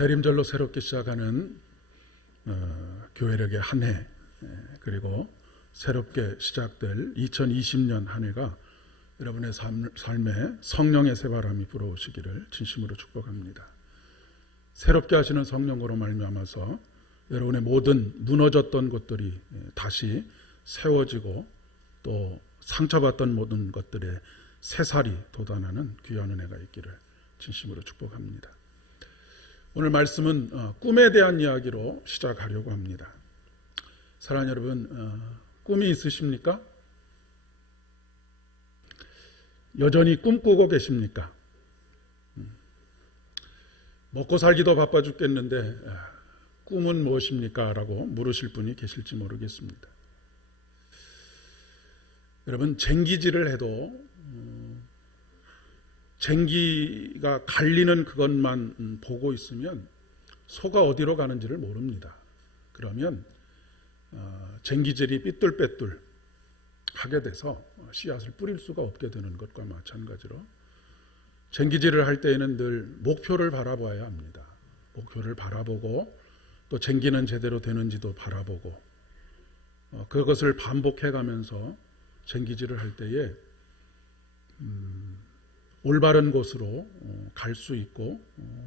대림절로 새롭게 시작하는 교회력의 한 해, 그리고 새롭게 시작될 2020년 한 해가 여러분의 삶에 성령의 새바람이 불어오시기를 진심으로 축복합니다. 새롭게 하시는 성령으로 말미암아서 여러분의 모든 무너졌던 것들이 다시 세워지고 또 상처받던 모든 것들에 새살이 돋아나는 귀한 은혜가 있기를 진심으로 축복합니다. 오늘 말씀은 꿈에 대한 이야기로 시작하려고 합니다. 사랑하는 여러분, 꿈이 있으십니까? 여전히 꿈꾸고 계십니까? 먹고 살기도 바빠 죽겠는데 꿈은 무엇입니까? 라고 물으실 분이 계실지 모르겠습니다. 여러분, 쟁기질을 해도 쟁기가 갈리는 그것만 보고 있으면 소가 어디로 가는지를 모릅니다. 그러면 쟁기질이 삐뚤빼뚤 하게 돼서 씨앗을 뿌릴 수가 없게 되는 것과 마찬가지로 쟁기질을 할 때에는 늘 목표를 바라봐야 합니다. 목표를 바라보고 또 쟁기는 제대로 되는지도 바라보고 그것을 반복해 가면서 쟁기질을 할 때에 올바른 곳으로 갈 수 있고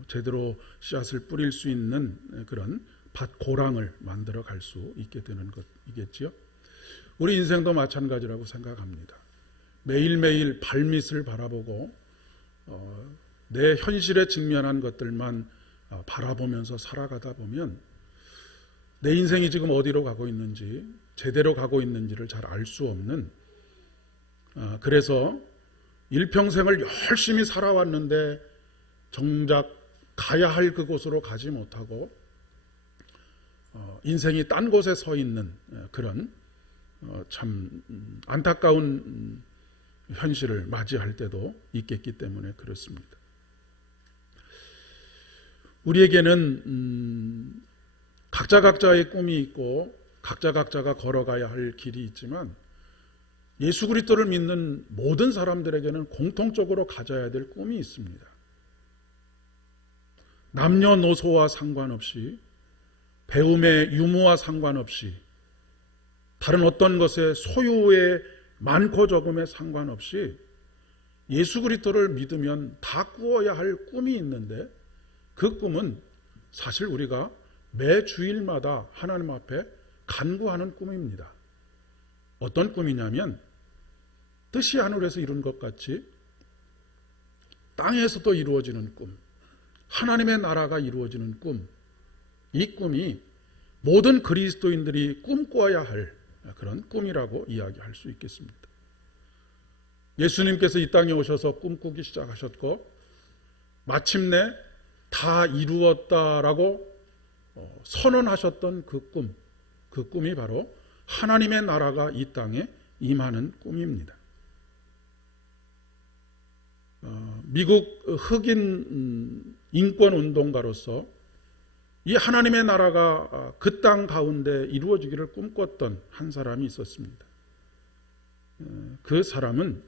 제대로 씨앗을 뿌릴 수 있는 그런 밭 고랑을 만들어 갈 수 있게 되는 것이겠지요. 우리 인생도 마찬가지라고 생각합니다. 매일매일 발밑을 바라보고 내 현실에 직면한 것들만 바라보면서 살아가다 보면 내 인생이 지금 어디로 가고 있는지 제대로 가고 있는지를 잘 알 수 없는, 그래서 일평생을 열심히 살아왔는데 정작 가야 할 그곳으로 가지 못하고 인생이 딴 곳에 서 있는 그런 참 안타까운 현실을 맞이할 때도 있겠기 때문에 그렇습니다. 우리에게는 각자의 꿈이 있고 각자가 걸어가야 할 길이 있지만 예수 그리스도를 믿는 모든 사람들에게는 공통적으로 가져야 될 꿈이 있습니다. 남녀노소와 상관없이, 배움의 유무와 상관없이, 다른 어떤 것의 소유의 많고 적음에 상관없이 예수 그리스도를 믿으면 다 꾸어야 할 꿈이 있는데, 그 꿈은 사실 우리가 매 주일마다 하나님 앞에 간구하는 꿈입니다. 어떤 꿈이냐면 뜻이 하늘에서 이룬 것 같이 땅에서도 이루어지는 꿈, 하나님의 나라가 이루어지는 꿈, 이 꿈이 모든 그리스도인들이 꿈꿔야 할 그런 꿈이라고 이야기할 수 있겠습니다. 예수님께서 이 땅에 오셔서 꿈꾸기 시작하셨고 마침내 다 이루었다라고 선언하셨던 그 꿈이 바로 하나님의 나라가 이 땅에 임하는 꿈입니다. 미국 흑인 인권운동가로서 이 하나님의 나라가 그 땅 가운데 이루어지기를 꿈꿨던 한 사람이 있었습니다. 그 사람은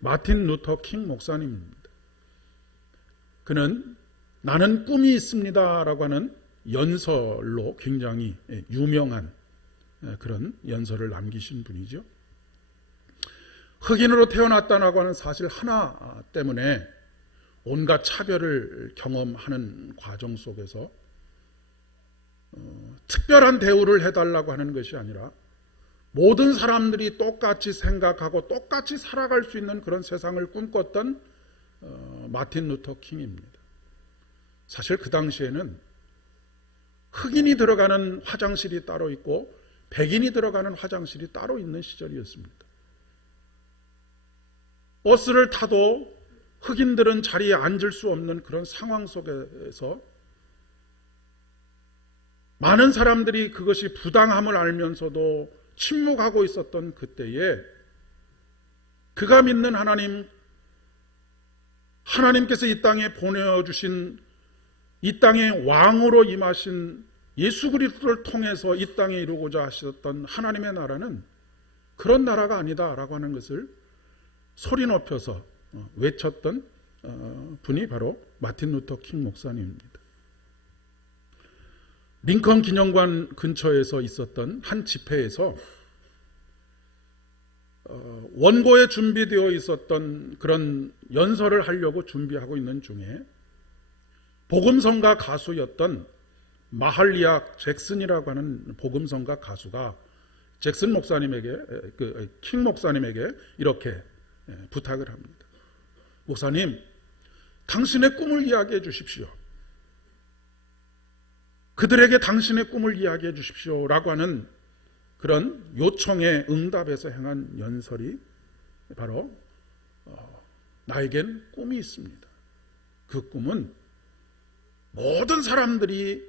마틴 루터 킹 목사님입니다. 그는 나는 꿈이 있습니다 라고 하는 연설로 굉장히 유명한 그런 연설을 남기신 분이죠. 흑인으로 태어났다고 하는 사실 하나 때문에 온갖 차별을 경험하는 과정 속에서 특별한 대우를 해달라고 하는 것이 아니라 모든 사람들이 똑같이 생각하고 똑같이 살아갈 수 있는 그런 세상을 꿈꿨던 마틴 루터 킹입니다. 사실 그 당시에는 흑인이 들어가는 화장실이 따로 있고 백인이 들어가는 화장실이 따로 있는 시절이었습니다. 버스를 타도 흑인들은 자리에 앉을 수 없는 그런 상황 속에서 많은 사람들이 그것이 부당함을 알면서도 침묵하고 있었던 그때에 그가 믿는 하나님께서 이 땅에 보내주신 이 땅의 왕으로 임하신 예수 그리스도를 통해서 이 땅에 이루고자 하셨던 하나님의 나라는 그런 나라가 아니다라고 하는 것을 소리 높여서 외쳤던 분이 바로 마틴 루터 킹 목사님입니다. 링컨 기념관 근처에서 있었던 한 집회에서 원고에 준비되어 있었던 그런 연설을 하려고 준비하고 있는 중에 복음성가 가수였던 마할리아 잭슨이라고 하는 복음성가 가수가 잭슨 목사님에게, 킹 목사님에게 이렇게 부탁을 합니다. 목사님, 당신의 꿈을 이야기해 주십시오. 그들에게 당신의 꿈을 이야기해 주십시오 라고 하는 그런 요청에 응답해서 행한 연설이 바로 나에겐 꿈이 있습니다. 그 꿈은 모든 사람들이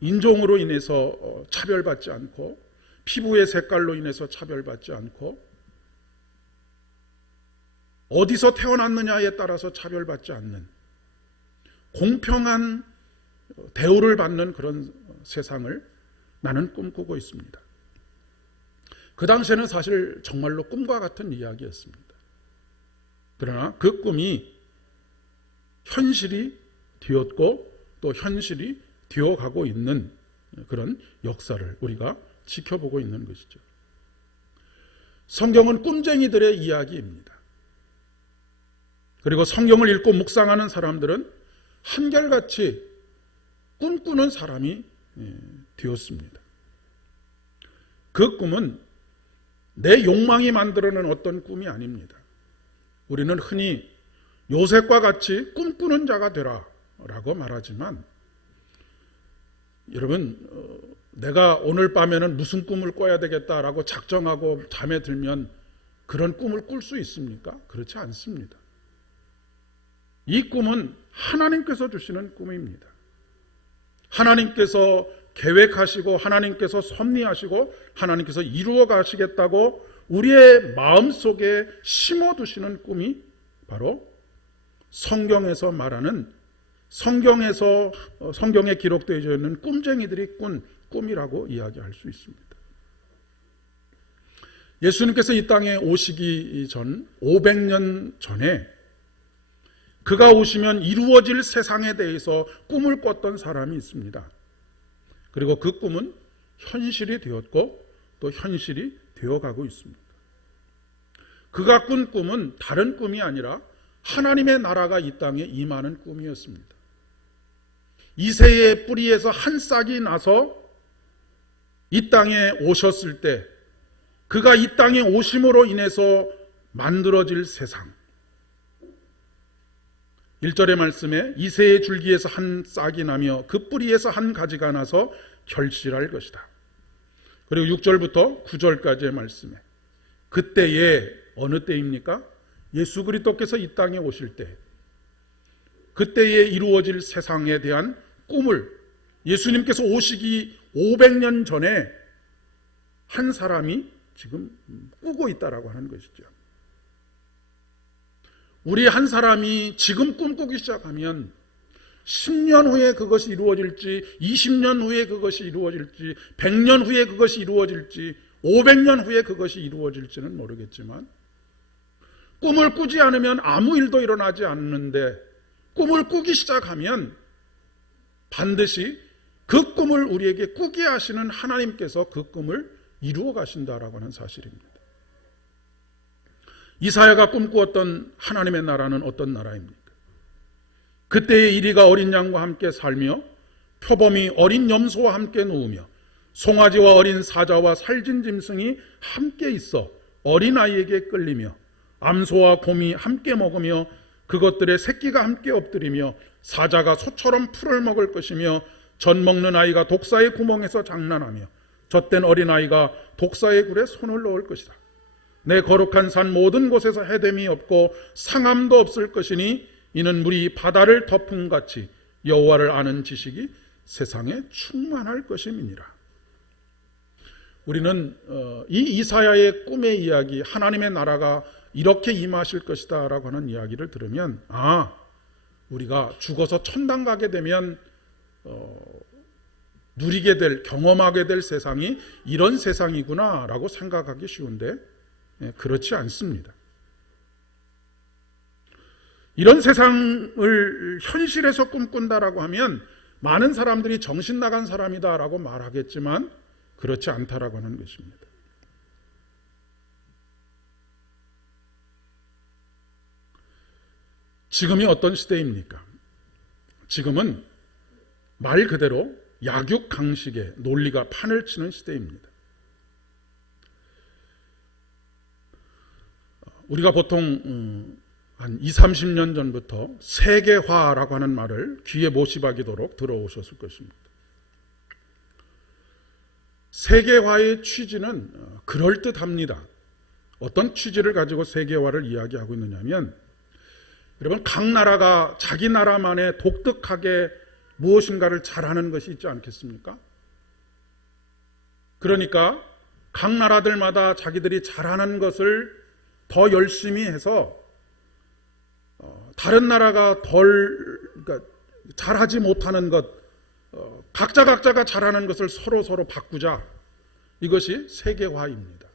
인종으로 인해서 차별받지 않고 피부의 색깔로 인해서 차별받지 않고 어디서 태어났느냐에 따라서 차별받지 않는 공평한 대우를 받는 그런 세상을 나는 꿈꾸고 있습니다. 그 당시에는 사실 정말로 꿈과 같은 이야기였습니다. 그러나 그 꿈이 현실이 되었고 또 현실이 되어가고 있는 그런 역사를 우리가 지켜보고 있는 것이죠. 성경은 꿈쟁이들의 이야기입니다. 그리고 성경을 읽고 묵상하는 사람들은 한결같이 꿈꾸는 사람이 되었습니다. 그 꿈은 내 욕망이 만들어낸 어떤 꿈이 아닙니다. 우리는 흔히 요셉과 같이 꿈꾸는 자가 되라 라고 말하지만 여러분, 내가 오늘 밤에는 무슨 꿈을 꿔야 되겠다라고 작정하고 잠에 들면 그런 꿈을 꿀 수 있습니까? 그렇지 않습니다. 이 꿈은 하나님께서 주시는 꿈입니다. 하나님께서 계획하시고 하나님께서 섭리하시고 하나님께서 이루어 가시겠다고 우리의 마음속에 심어두시는 꿈이 바로 성경에서 말하는 성경에 기록되어 있는 꿈쟁이들이 꾼 꿈이라고 이야기할 수 있습니다. 예수님께서 이 땅에 오시기 전 500년 전에 그가 오시면 이루어질 세상에 대해서 꿈을 꿨던 사람이 있습니다. 그리고 그 꿈은 현실이 되었고 또 현실이 되어가고 있습니다. 그가 꾼 꿈은 다른 꿈이 아니라 하나님의 나라가 이 땅에 임하는 꿈이었습니다. 이새의 뿌리에서 한 싹이 나서 이 땅에 오셨을 때 그가 이 땅에 오심으로 인해서 만들어질 세상, 1절의 말씀에 이새의 줄기에서 한 싹이 나며 그 뿌리에서 한 가지가 나서 결실할 것이다. 그리고 6절부터 9절까지의 말씀에 그때에 어느 때입니까? 예수 그리스도께서 이 땅에 오실 때 그때에 이루어질 세상에 대한 꿈을 예수님께서 오시기 500년 전에 한 사람이 지금 꾸고 있다라고 하는 것이죠. 우리 한 사람이 지금 꿈꾸기 시작하면 10년 후에 그것이 이루어질지 20년 후에 그것이 이루어질지 100년 후에 그것이 이루어질지 500년 후에 그것이 이루어질지는 모르겠지만 꿈을 꾸지 않으면 아무 일도 일어나지 않는데 꿈을 꾸기 시작하면 반드시 그 꿈을 우리에게 꾸게 하시는 하나님께서 그 꿈을 이루어 가신다라고 하는 사실입니다. 이사야가 꿈꾸었던 하나님의 나라는 어떤 나라입니까? 그때에 이리가 어린 양과 함께 살며 표범이 어린 염소와 함께 누우며 송아지와 어린 사자와 살진 짐승이 함께 있어 어린아이에게 끌리며 암소와 곰이 함께 먹으며 그것들의 새끼가 함께 엎드리며 사자가 소처럼 풀을 먹을 것이며 젖 먹는 아이가 독사의 구멍에서 장난하며 젖된 어린아이가 독사의 굴에 손을 넣을 것이다. 내 거룩한 산 모든 곳에서 해됨이 없고 상함도 없을 것이니 이는 물이 바다를 덮음같이 여호와를 아는 지식이 세상에 충만할 것임이니라. 우리는 이 이사야의 꿈의 이야기, 하나님의 나라가 이렇게 임하실 것이다 라고 하는 이야기를 들으면 우리가 죽어서 천당 가게 되면 누리게 될, 경험하게 될 세상이 이런 세상이구나 라고 생각하기 쉬운데 그렇지 않습니다. 이런 세상을 현실에서 꿈꾼다라고 하면 많은 사람들이 정신 나간 사람이다라고 말하겠지만 그렇지 않다라고 하는 것입니다. 지금이 어떤 시대입니까? 지금은 말 그대로 약육강식의 논리가 판을 치는 시대입니다. 우리가 보통 한 20, 30년 전부터 세계화라고 하는 말을 귀에 못이 박이도록 들어오셨을 것입니다. 세계화의 취지는 그럴듯합니다. 어떤 취지를 가지고 세계화를 이야기하고 있느냐면, 여러분, 각 나라가 자기 나라만의 독특하게 무엇인가를 잘하는 것이 있지 않겠습니까? 그러니까 각 나라들마다 자기들이 잘하는 것을 더 열심히 해서 다른 나라가 그러니까 잘하지 못하는 것, 각자가 잘하는 것을 서로 바꾸자. 이것이 세계화입니다.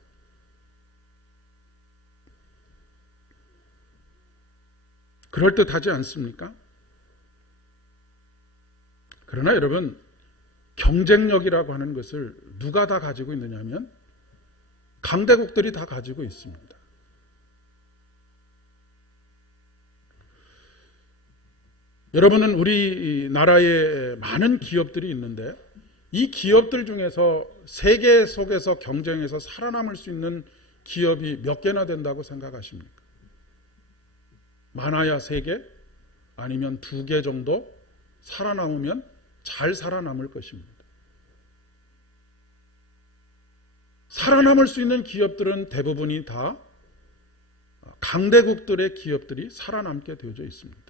그럴듯하지 않습니까? 그러나 여러분, 경쟁력이라고 하는 것을 누가 다 가지고 있느냐면 강대국들이 다 가지고 있습니다. 여러분은 우리나라에 많은 기업들이 있는데 이 기업들 중에서 세계 속에서 경쟁에서 살아남을 수 있는 기업이 몇 개나 된다고 생각하십니까? 많아야 3개, 아니면 2개 정도 살아남으면 잘 살아남을 것입니다. 살아남을 수 있는 기업들은 대부분이 다 강대국들의 기업들이 살아남게 되어져 있습니다.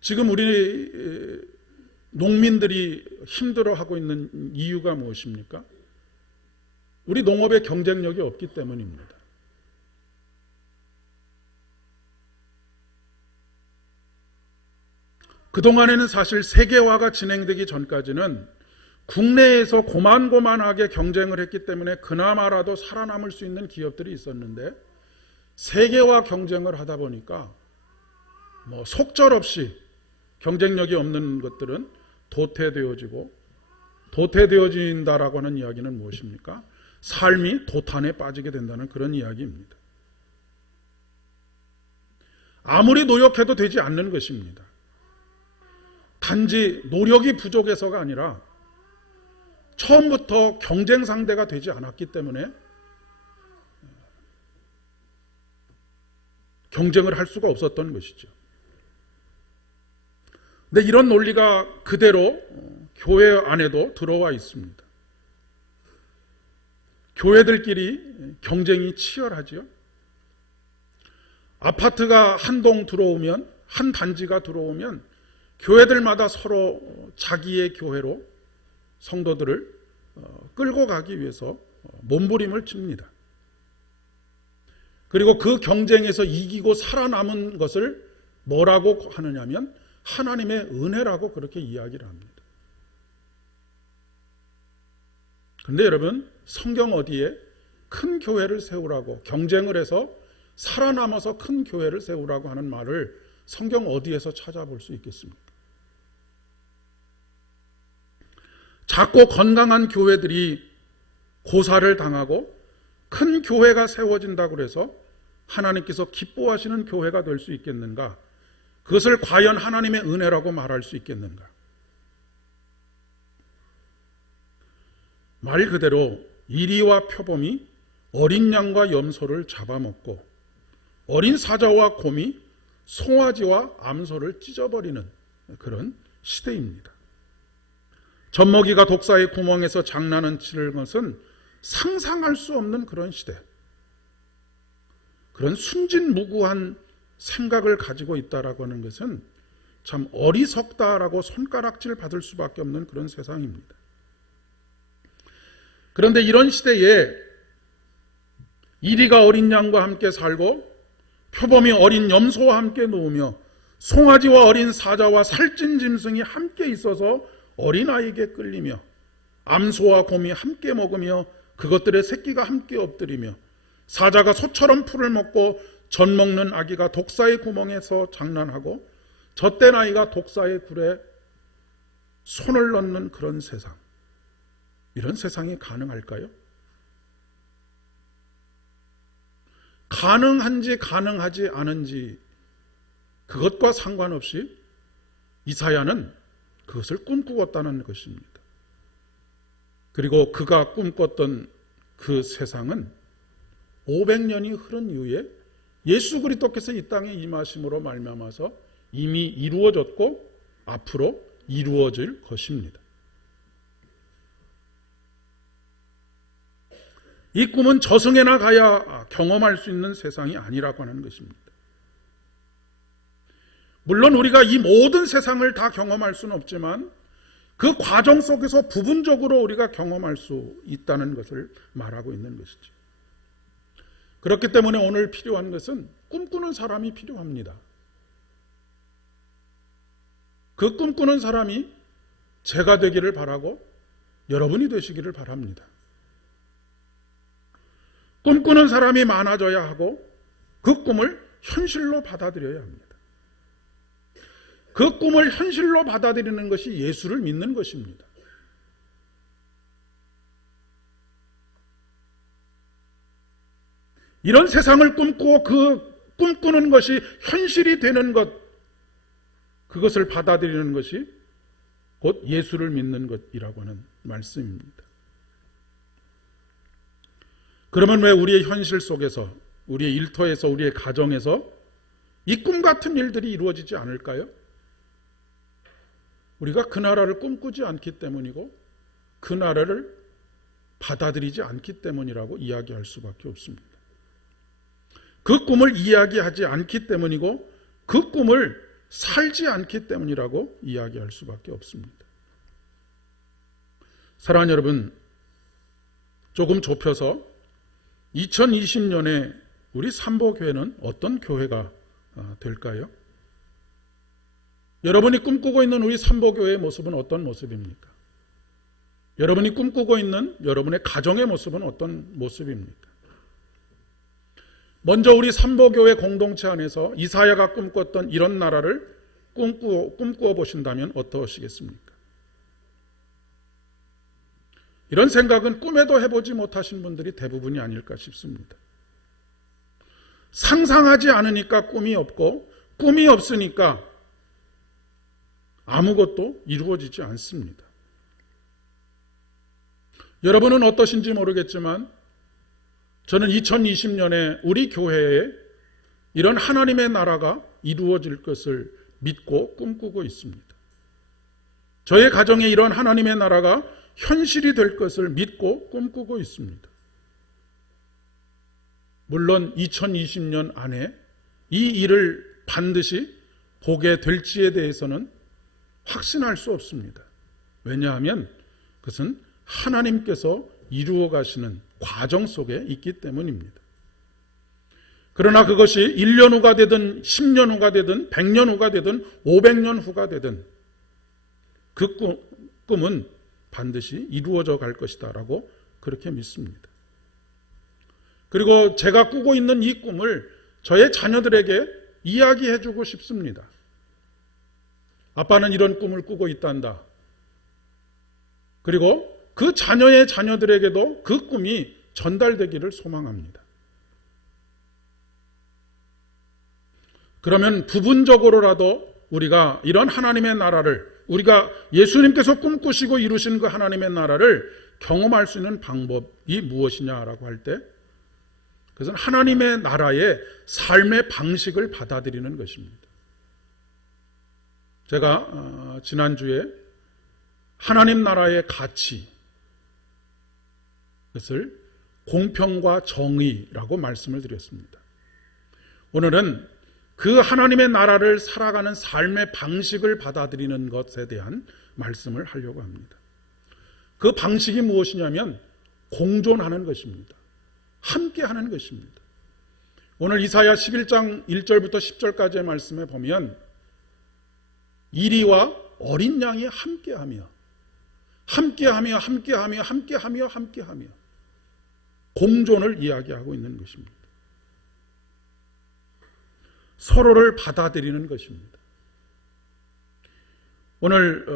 지금 우리 농민들이 힘들어하고 있는 이유가 무엇입니까? 우리 농업의 경쟁력이 없기 때문입니다. 그동안에는 사실 세계화가 진행되기 전까지는 국내에서 고만고만하게 경쟁을 했기 때문에 그나마라도 살아남을 수 있는 기업들이 있었는데, 세계화 경쟁을 하다 보니까 속절없이 경쟁력이 없는 것들은 도태되어진다라고 하는 이야기는 무엇입니까? 삶이 도탄에 빠지게 된다는 그런 이야기입니다. 아무리 노력해도 되지 않는 것입니다. 단지 노력이 부족해서가 아니라 처음부터 경쟁 상대가 되지 않았기 때문에 경쟁을 할 수가 없었던 것이죠. 근데 이런 논리가 그대로 교회 안에도 들어와 있습니다. 교회들끼리 경쟁이 치열하지요. 아파트가 한 동 들어오면, 한 단지가 들어오면 교회들마다 서로 자기의 교회로 성도들을 끌고 가기 위해서 몸부림을 칩니다. 그리고 그 경쟁에서 이기고 살아남은 것을 뭐라고 하느냐면 하나님의 은혜라고 그렇게 이야기를 합니다. 그런데 여러분, 성경 어디에 큰 교회를 세우라고, 경쟁을 해서 살아남아서 큰 교회를 세우라고 하는 말을 성경 어디에서 찾아볼 수 있겠습니까? 작고 건강한 교회들이 고사를 당하고 큰 교회가 세워진다고 해서 하나님께서 기뻐하시는 교회가 될 수 있겠는가? 그것을 과연 하나님의 은혜라고 말할 수 있겠는가? 말 그대로 이리와 표범이 어린 양과 염소를 잡아먹고 어린 사자와 곰이 송아지와 암소를 찢어버리는 그런 시대입니다. 젖먹이가 독사의 구멍에서 장난을 치는 것은 상상할 수 없는 그런 시대, 그런 순진무구한 생각을 가지고 있다라고 하는 것은 참 어리석다라고 손가락질 받을 수밖에 없는 그런 세상입니다. 그런데 이런 시대에 이리가 어린 양과 함께 살고 표범이 어린 염소와 함께 놓으며 송아지와 어린 사자와 살찐 짐승이 함께 있어서 어린아이에게 끌리며 암소와 곰이 함께 먹으며 그것들의 새끼가 함께 엎드리며 사자가 소처럼 풀을 먹고 젖 먹는 아기가 독사의 구멍에서 장난하고 젖된 아이가 독사의 굴에 손을 넣는 그런 세상, 이런 세상이 가능할까요? 가능한지 가능하지 않은지 그것과 상관없이 이사야는 그것을 꿈꾸었다는 것입니다. 그리고 그가 꿈꿨던 그 세상은 500년이 흐른 이후에 예수 그리스도께서 이 땅에 임하심으로 말미암아서 이미 이루어졌고 앞으로 이루어질 것입니다. 이 꿈은 저승에나 가야 경험할 수 있는 세상이 아니라고 하는 것입니다. 물론 우리가 이 모든 세상을 다 경험할 수는 없지만 그 과정 속에서 부분적으로 우리가 경험할 수 있다는 것을 말하고 있는 것이죠. 그렇기 때문에 오늘 필요한 것은 꿈꾸는 사람이 필요합니다. 그 꿈꾸는 사람이 제가 되기를 바라고 여러분이 되시기를 바랍니다. 꿈꾸는 사람이 많아져야 하고 그 꿈을 현실로 받아들여야 합니다. 그 꿈을 현실로 받아들이는 것이 예수를 믿는 것입니다. 이런 세상을 꿈꾸고 그 꿈꾸는 것이 현실이 되는 것, 그것을 받아들이는 것이 곧 예수를 믿는 것이라고 하는 말씀입니다. 그러면 왜 우리의 현실 속에서, 우리의 일터에서, 우리의 가정에서 이 꿈 같은 일들이 이루어지지 않을까요? 우리가 그 나라를 꿈꾸지 않기 때문이고 그 나라를 받아들이지 않기 때문이라고 이야기할 수밖에 없습니다. 그 꿈을 이야기하지 않기 때문이고 그 꿈을 살지 않기 때문이라고 이야기할 수밖에 없습니다. 사랑하는 여러분, 조금 좁혀서 2020년에 우리 삼보교회는 어떤 교회가 될까요? 여러분이 꿈꾸고 있는 우리 삼보교회의 모습은 어떤 모습입니까? 여러분이 꿈꾸고 있는 여러분의 가정의 모습은 어떤 모습입니까? 먼저 우리 삼보교회 공동체 안에서 이사야가 꿈꿨던 이런 나라를 꿈꾸어 보신다면 어떠시겠습니까? 이런 생각은 꿈에도 해보지 못하신 분들이 대부분이 아닐까 싶습니다. 상상하지 않으니까 꿈이 없고 꿈이 없으니까 아무것도 이루어지지 않습니다. 여러분은 어떠신지 모르겠지만 저는 2020년에 우리 교회에 이런 하나님의 나라가 이루어질 것을 믿고 꿈꾸고 있습니다. 저의 가정에 이런 하나님의 나라가 현실이 될 것을 믿고 꿈꾸고 있습니다. 물론 2020년 안에 이 일을 반드시 보게 될지에 대해서는 확신할 수 없습니다. 왜냐하면 그것은 하나님께서 이루어 가시는 과정 속에 있기 때문입니다. 그러나 그것이 1년 후가 되든 10년 후가 되든 100년 후가 되든 500년 후가 되든 그 꿈은 반드시 이루어져 갈 것이다 라고 그렇게 믿습니다. 그리고 제가 꾸고 있는 이 꿈을 저의 자녀들에게 이야기해 주고 싶습니다. 아빠는 이런 꿈을 꾸고 있단다. 그리고 그 자녀의 자녀들에게도 그 꿈이 전달되기를 소망합니다. 그러면 부분적으로라도 우리가 이런 하나님의 나라를, 우리가 예수님께서 꿈꾸시고 이루신 그 하나님의 나라를 경험할 수 있는 방법이 무엇이냐라고 할 때 그것은 하나님의 나라의 삶의 방식을 받아들이는 것입니다. 제가 지난주에 하나님 나라의 가치, 그것을 공평과 정의라고 말씀을 드렸습니다. 오늘은 그 하나님의 나라를 살아가는 삶의 방식을 받아들이는 것에 대한 말씀을 하려고 합니다. 그 방식이 무엇이냐면 공존하는 것입니다. 함께 하는 것입니다. 오늘 이사야 11장 1절부터 10절까지의 말씀에 보면 이리와 어린 양이 함께하며 공존을 이야기하고 있는 것입니다. 서로를 받아들이는 것입니다. 오늘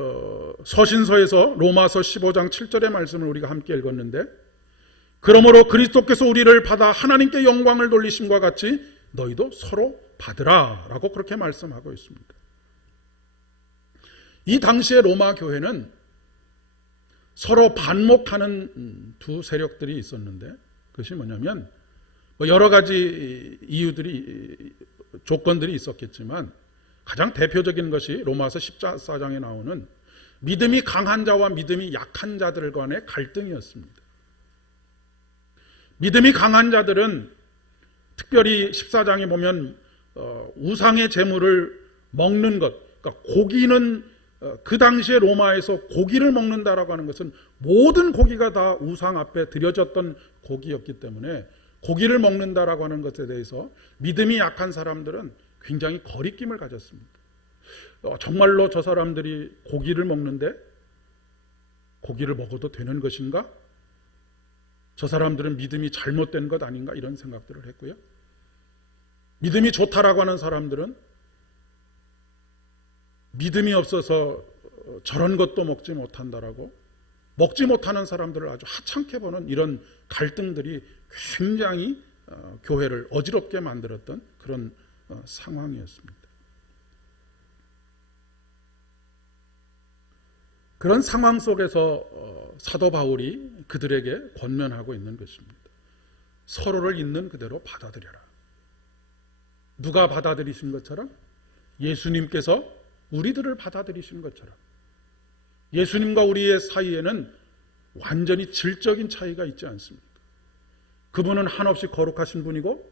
서신서에서 로마서 15장 7절의 말씀을 우리가 함께 읽었는데, 그러므로 그리스도께서 우리를 받아 하나님께 영광을 돌리심과 같이 너희도 서로 받으라 라고 그렇게 말씀하고 있습니다. 이 당시의 로마 교회는 서로 반목하는 두 세력들이 있었는데, 그것이 뭐냐면 여러 가지 이유들이, 조건들이 있었겠지만 가장 대표적인 것이 로마서 14장에 나오는 믿음이 강한 자와 믿음이 약한 자들 간의 갈등이었습니다. 믿음이 강한 자들은 특별히 14장에 보면 우상의 제물을 먹는 것, 그러니까 고기는 그 당시에 로마에서 고기를 먹는다라고 하는 것은 모든 고기가 다 우상 앞에 드려졌던 고기였기 때문에 고기를 먹는다라고 하는 것에 대해서 믿음이 약한 사람들은 굉장히 거리낌을 가졌습니다. 정말로 저 사람들이 고기를 먹는데 고기를 먹어도 되는 것인가? 저 사람들은 믿음이 잘못된 것 아닌가? 이런 생각들을 했고요. 믿음이 좋다라고 하는 사람들은 믿음이 없어서 저런 것도 먹지 못한다라고, 먹지 못하는 사람들을 아주 하찮게 보는 이런 갈등들이 굉장히 교회를 어지럽게 만들었던 그런 상황이었습니다. 그런 상황 속에서 사도 바울이 그들에게 권면하고 있는 것입니다. 서로를 있는 그대로 받아들여라. 누가 받아들이신 것처럼? 예수님께서 우리들을 받아들이신 것처럼. 예수님과 우리의 사이에는 완전히 질적인 차이가 있지 않습니까? 그분은 한없이 거룩하신 분이고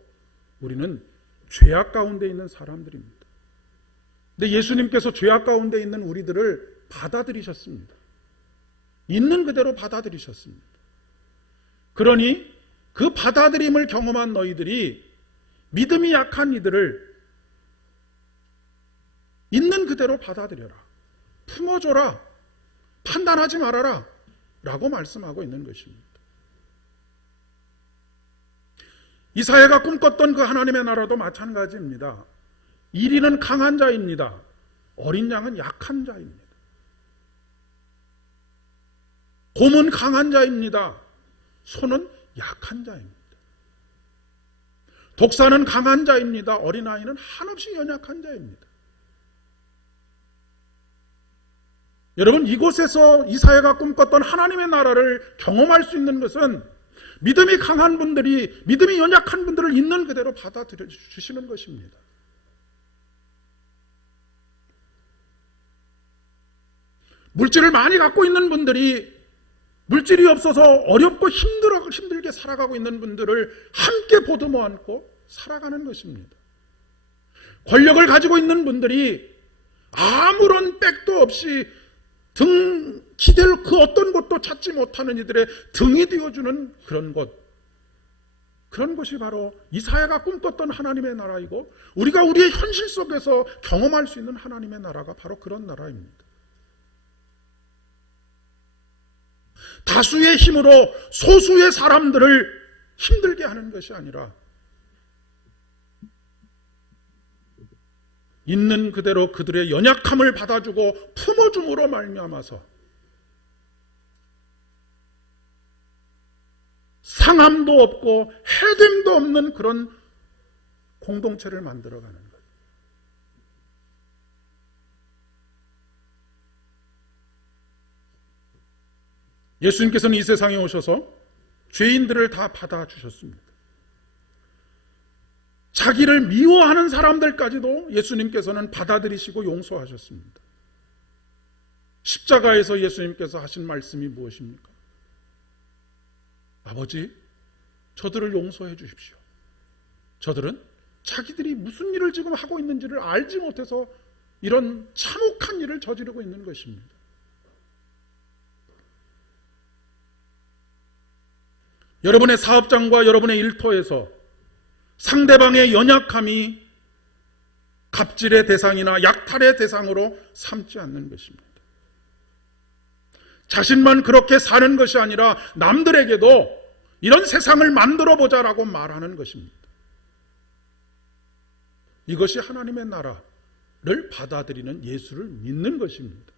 우리는 죄악 가운데 있는 사람들입니다. 근데 예수님께서 죄악 가운데 있는 우리들을 받아들이셨습니다. 있는 그대로 받아들이셨습니다. 그러니 그 받아들임을 경험한 너희들이 믿음이 약한 이들을 있는 그대로 받아들여라. 품어줘라. 판단하지 말아라. 라고 말씀하고 있는 것입니다. 이사야가 꿈꿨던 그 하나님의 나라도 마찬가지입니다. 이리는 강한 자입니다. 어린 양은 약한 자입니다. 곰은 강한 자입니다. 소는 약한 자입니다. 독사는 강한 자입니다. 어린아이는 한없이 연약한 자입니다. 여러분, 이곳에서 이사야가 꿈꿨던 하나님의 나라를 경험할 수 있는 것은 믿음이 강한 분들이, 믿음이 연약한 분들을 있는 그대로 받아들여 주시는 것입니다. 물질을 많이 갖고 있는 분들이 물질이 없어서 어렵고 힘들게 살아가고 있는 분들을 함께 보듬어 안고 살아가는 것입니다. 권력을 가지고 있는 분들이 아무런 백도 없이 기댈 그 어떤 곳도 찾지 못하는 이들의 등이 되어주는 그런 것, 그런 것이 바로 이사야가 꿈꿨던 하나님의 나라이고 우리가 우리의 현실 속에서 경험할 수 있는 하나님의 나라가 바로 그런 나라입니다. 다수의 힘으로 소수의 사람들을 힘들게 하는 것이 아니라 있는 그대로 그들의 연약함을 받아주고 품어줌으로 말미암아서 상함도 없고 해됨도 없는 그런 공동체를 만들어가는 것. 예수님께서는 이 세상에 오셔서 죄인들을 다 받아주셨습니다. 자기를 미워하는 사람들까지도 예수님께서는 받아들이시고 용서하셨습니다. 십자가에서 예수님께서 하신 말씀이 무엇입니까? 아버지, 저들을 용서해 주십시오. 저들은 자기들이 무슨 일을 지금 하고 있는지를 알지 못해서 이런 참혹한 일을 저지르고 있는 것입니다. 여러분의 사업장과 여러분의 일터에서 상대방의 연약함이 갑질의 대상이나 약탈의 대상으로 삼지 않는 것입니다. 자신만 그렇게 사는 것이 아니라 남들에게도 이런 세상을 만들어 보자라고 말하는 것입니다. 이것이 하나님의 나라를 받아들이는 예수를 믿는 것입니다.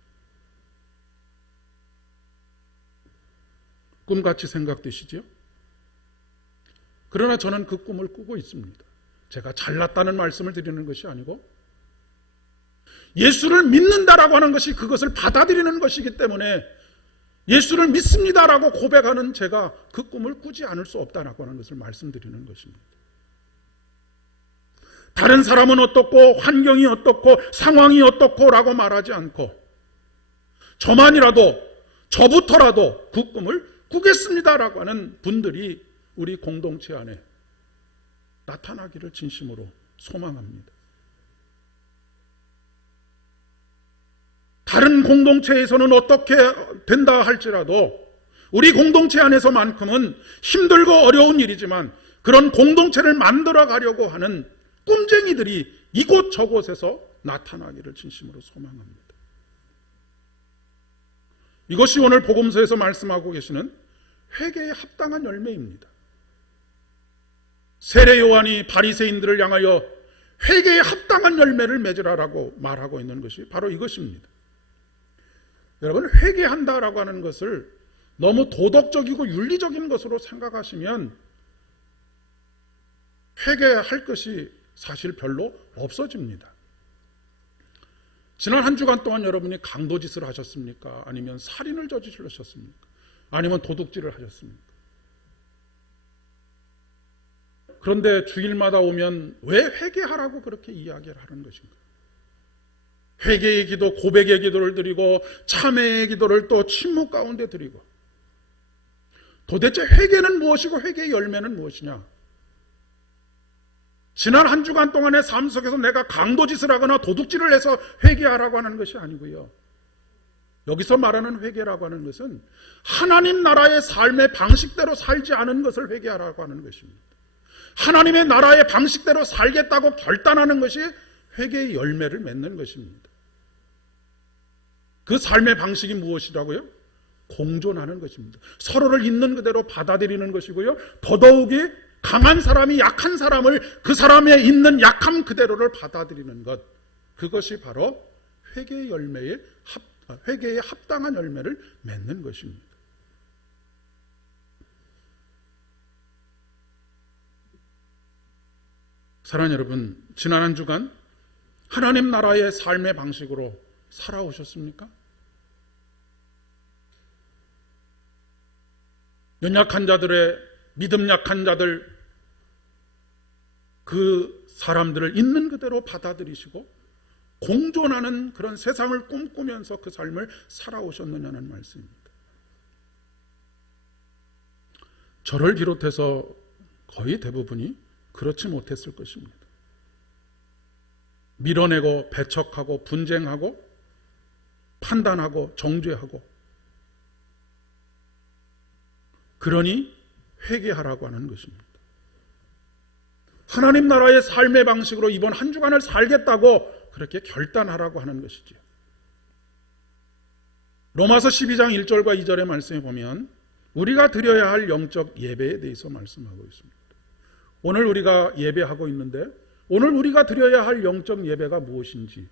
꿈같이 생각되시지요? 그러나 저는 그 꿈을 꾸고 있습니다. 제가 잘났다는 말씀을 드리는 것이 아니고 예수를 믿는다라고 하는 것이 그것을 받아들이는 것이기 때문에 예수를 믿습니다라고 고백하는 제가 그 꿈을 꾸지 않을 수 없다라고 하는 것을 말씀드리는 것입니다. 다른 사람은 어떻고 환경이 어떻고 상황이 어떻고 라고 말하지 않고 저부터라도 그 꿈을 꾸겠습니다라고 하는 분들이 우리 공동체 안에 나타나기를 진심으로 소망합니다. 다른 공동체에서는 어떻게 된다 할지라도 우리 공동체 안에서만큼은 힘들고 어려운 일이지만 그런 공동체를 만들어 가려고 하는 꿈쟁이들이 이곳 저곳에서 나타나기를 진심으로 소망합니다. 이것이 오늘 복음서에서 말씀하고 계시는 회개에 합당한 열매입니다. 세례 요한이 바리새인들을 향하여 회개에 합당한 열매를 맺으라라고 말하고 있는 것이 바로 이것입니다. 여러분, 회개한다라고 하는 것을 너무 도덕적이고 윤리적인 것으로 생각하시면 회개할 것이 사실 별로 없어집니다. 지난 한 주간 동안 여러분이 강도짓을 하셨습니까? 아니면 살인을 저지르셨습니까? 아니면 도둑질을 하셨습니까? 그런데 주일마다 오면 왜 회개하라고 그렇게 이야기를 하는 것인가? 회개의 기도, 고백의 기도를 드리고 참회의 기도를 또 침묵 가운데 드리고 도대체 회개는 무엇이고 회개의 열매는 무엇이냐? 지난 한 주간 동안의 삶 속에서 내가 강도짓을 하거나 도둑질을 해서 회개하라고 하는 것이 아니고요. 여기서 말하는 회개라고 하는 것은 하나님 나라의 삶의 방식대로 살지 않은 것을 회개하라고 하는 것입니다. 하나님의 나라의 방식대로 살겠다고 결단하는 것이 회개의 열매를 맺는 것입니다. 그 삶의 방식이 무엇이라고요? 공존하는 것입니다. 서로를 있는 그대로 받아들이는 것이고요. 더더욱이 강한 사람이 약한 사람을 그 사람의 있는 약함 그대로를 받아들이는 것, 그것이 바로 회개의 회개에 합당한 열매를 맺는 것입니다. 사랑하는 여러분, 지난 한 주간 하나님 나라의 삶의 방식으로 살아오셨습니까? 연약한 자들의, 믿음 약한 자들, 그 사람들을 있는 그대로 받아들이시고 공존하는 그런 세상을 꿈꾸면서 그 삶을 살아오셨느냐는 말씀입니다. 저를 비롯해서 거의 대부분이 그렇지 못했을 것입니다. 밀어내고 배척하고 분쟁하고 판단하고 정죄하고, 그러니 회개하라고 하는 것입니다. 하나님 나라의 삶의 방식으로 이번 한 주간을 살겠다고 그렇게 결단하라고 하는 것이지요. 로마서 12장 1절과 2절의 말씀에 보면 우리가 드려야 할 영적 예배에 대해서 말씀하고 있습니다. 오늘 우리가 예배하고 있는데 오늘 우리가 드려야 할 영적 예배가 무엇인지,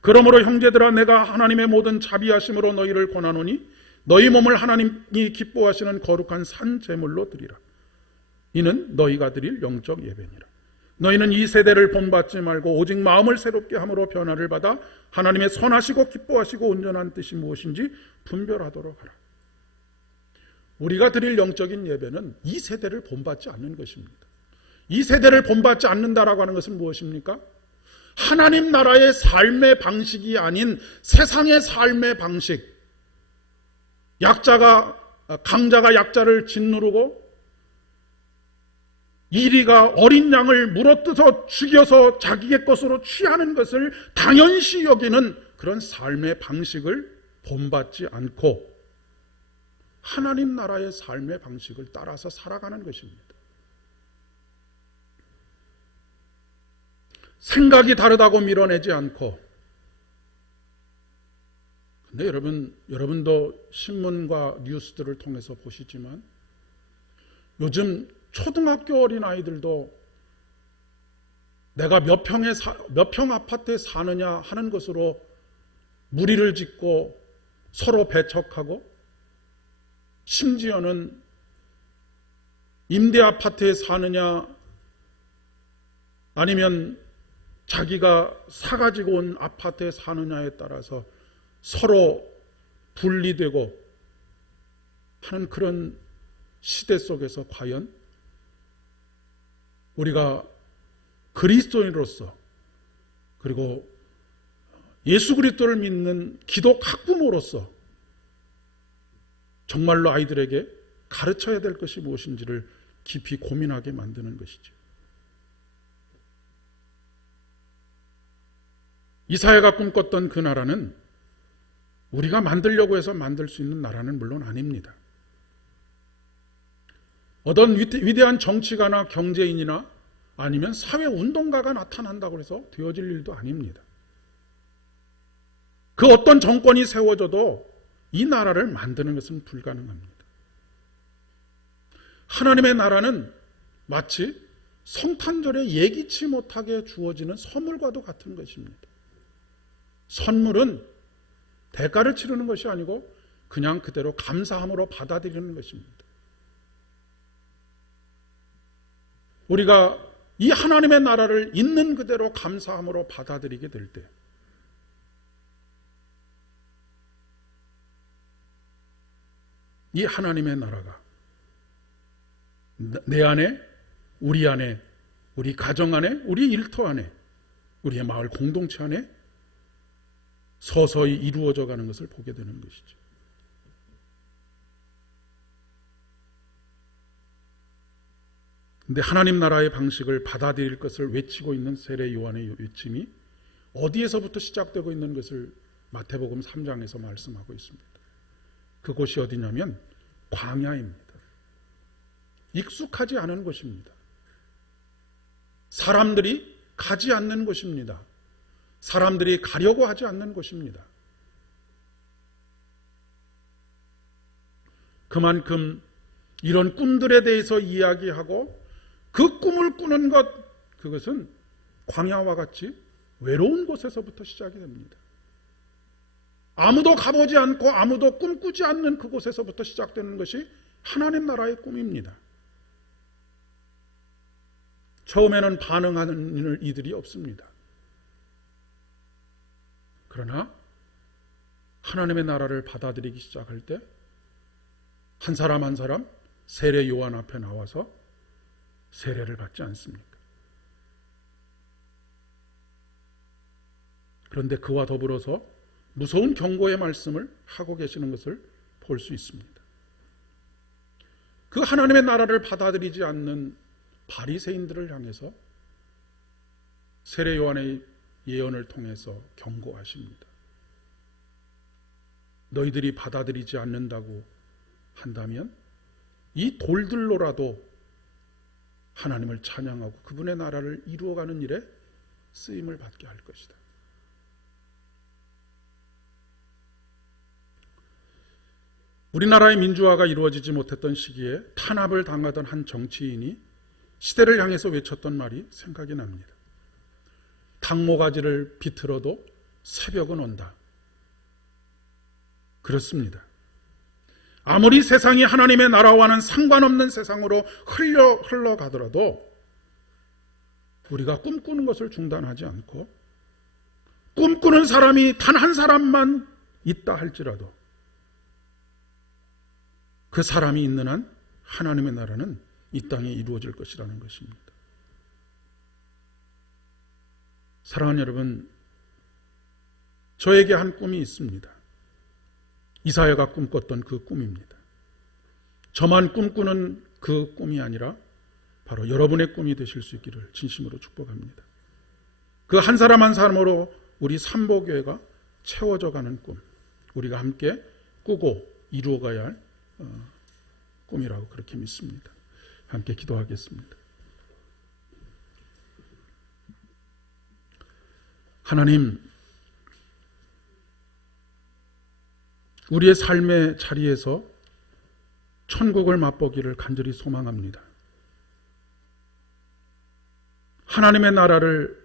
그러므로 형제들아 내가 하나님의 모든 자비하심으로 너희를 권하노니 너희 몸을 하나님이 기뻐하시는 거룩한 산 제물로 드리라. 이는 너희가 드릴 영적 예배니라. 너희는 이 세대를 본받지 말고 오직 마음을 새롭게 함으로 변화를 받아 하나님의 선하시고 기뻐하시고 온전한 뜻이 무엇인지 분별하도록 하라. 우리가 드릴 영적인 예배는 이 세대를 본받지 않는 것입니다. 이 세대를 본받지 않는다라고 하는 것은 무엇입니까? 하나님 나라의 삶의 방식이 아닌 세상의 삶의 방식, 강자가 약자를 짓누르고 이리가 어린 양을 물어뜯어 죽여서 자기의 것으로 취하는 것을 당연시 여기는 그런 삶의 방식을 본받지 않고 하나님 나라의 삶의 방식을 따라서 살아가는 것입니다. 생각이 다르다고 밀어내지 않고, 근데 여러분도 신문과 뉴스들을 통해서 보시지만 요즘 초등학교 어린아이들도 내가 몇 평 아파트에 사느냐 하는 것으로 무리를 짓고 서로 배척하고, 심지어는 임대 아파트에 사느냐 아니면 자기가 사가지고 온 아파트에 사느냐에 따라서 서로 분리되고 하는 그런 시대 속에서 과연 우리가 그리스도인으로서, 그리고 예수 그리스도를 믿는 기독 학부모로서 정말로 아이들에게 가르쳐야 될 것이 무엇인지를 깊이 고민하게 만드는 것이죠. 이사야가 꿈꿨던 그 나라는 우리가 만들려고 해서 만들 수 있는 나라는 물론 아닙니다. 어떤 위대한 정치가나 경제인이나 아니면 사회운동가가 나타난다고 해서 되어질 일도 아닙니다. 그 어떤 정권이 세워져도 이 나라를 만드는 것은 불가능합니다. 하나님의 나라는 마치 성탄절에 예기치 못하게 주어지는 선물과도 같은 것입니다. 선물은 대가를 치르는 것이 아니고 그냥 그대로 감사함으로 받아들이는 것입니다. 우리가 이 하나님의 나라를 있는 그대로 감사함으로 받아들이게 될 때, 이 하나님의 나라가 내 안에, 우리 가정 안에, 우리 일터 안에, 우리의 마을 공동체 안에 서서히 이루어져 가는 것을 보게 되는 것이죠. 그런데 하나님 나라의 방식을 받아들일 것을 외치고 있는 세례 요한의 외침이 어디에서부터 시작되고 있는 것을 마태복음 3장에서 말씀하고 있습니다. 그곳이 어디냐면 광야입니다. 익숙하지 않은 곳입니다. 사람들이 가지 않는 곳입니다. 사람들이 가려고 하지 않는 곳입니다. 그만큼 이런 꿈들에 대해서 이야기하고 그 꿈을 꾸는 것, 그것은 광야와 같이 외로운 곳에서부터 시작이 됩니다. 아무도 가보지 않고 아무도 꿈꾸지 않는 그곳에서부터 시작되는 것이 하나님 나라의 꿈입니다. 처음에는 반응하는 이들이 없습니다. 그러나 하나님의 나라를 받아들이기 시작할 때 한 사람 한 사람 세례 요한 앞에 나와서 세례를 받지 않습니까? 그런데 그와 더불어서 무서운 경고의 말씀을 하고 계시는 것을 볼 수 있습니다. 그 하나님의 나라를 받아들이지 않는 바리새인들을 향해서 세례 요한의 예언을 통해서 경고하십니다. 너희들이 받아들이지 않는다고 한다면 이 돌들로라도 하나님을 찬양하고 그분의 나라를 이루어가는 일에 쓰임을 받게 할 것이다. 우리나라의 민주화가 이루어지지 못했던 시기에 탄압을 당하던 한 정치인이 시대를 향해서 외쳤던 말이 생각이 납니다. 닭모가지를 비틀어도 새벽은 온다. 그렇습니다. 아무리 세상이 하나님의 나라와는 상관없는 세상으로 흘러가더라도 우리가 꿈꾸는 것을 중단하지 않고 꿈꾸는 사람이 단 한 사람만 있다 할지라도 그 사람이 있는 한 하나님의 나라는 이 땅에 이루어질 것이라는 것입니다. 사랑하는 여러분, 저에게 한 꿈이 있습니다. 이사야가 꿈꿨던 그 꿈입니다. 저만 꿈꾸는 그 꿈이 아니라 바로 여러분의 꿈이 되실 수 있기를 진심으로 축복합니다. 그 한 사람 한 사람으로 우리 삼보교회가 채워져 가는 꿈, 우리가 함께 꾸고 이루어가야 할 꿈이라고 그렇게 믿습니다. 함께 기도하겠습니다. 하나님, 우리의 삶의 자리에서 천국을 맛보기를 간절히 소망합니다. 하나님의 나라를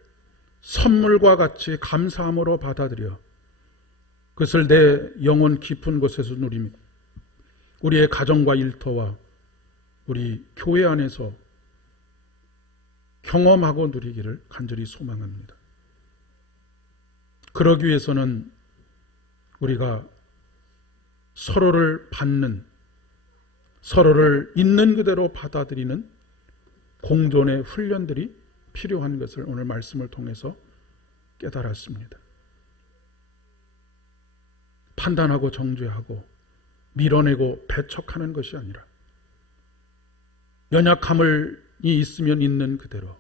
선물과 같이 감사함으로 받아들여 그것을 내 영혼 깊은 곳에서 누리며 우리의 가정과 일터와 우리 교회 안에서 경험하고 누리기를 간절히 소망합니다. 그러기 위해서는 우리가 서로를 받는, 서로를 있는 그대로 받아들이는 공존의 훈련들이 필요한 것을 오늘 말씀을 통해서 깨달았습니다. 판단하고 정죄하고 밀어내고 배척하는 것이 아니라 연약함이 있으면 있는 그대로,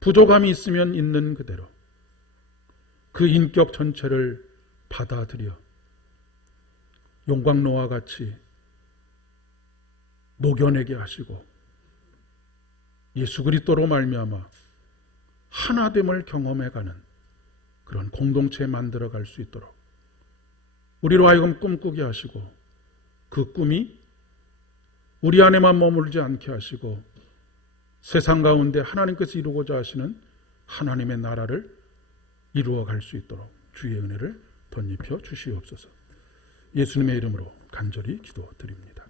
부족함이 있으면 있는 그대로 그 인격 전체를 받아들여 용광로와 같이 녹여내게 하시고 예수 그리스도로 말미암아 하나됨을 경험해가는 그런 공동체 만들어갈 수 있도록 우리로 하여금 꿈꾸게 하시고 그 꿈이 우리 안에만 머물지 않게 하시고 세상 가운데 하나님께서 이루고자 하시는 하나님의 나라를 이루어갈 수 있도록 주의 은혜를 덧입혀 주시옵소서. 예수님의 이름으로 간절히 기도드립니다.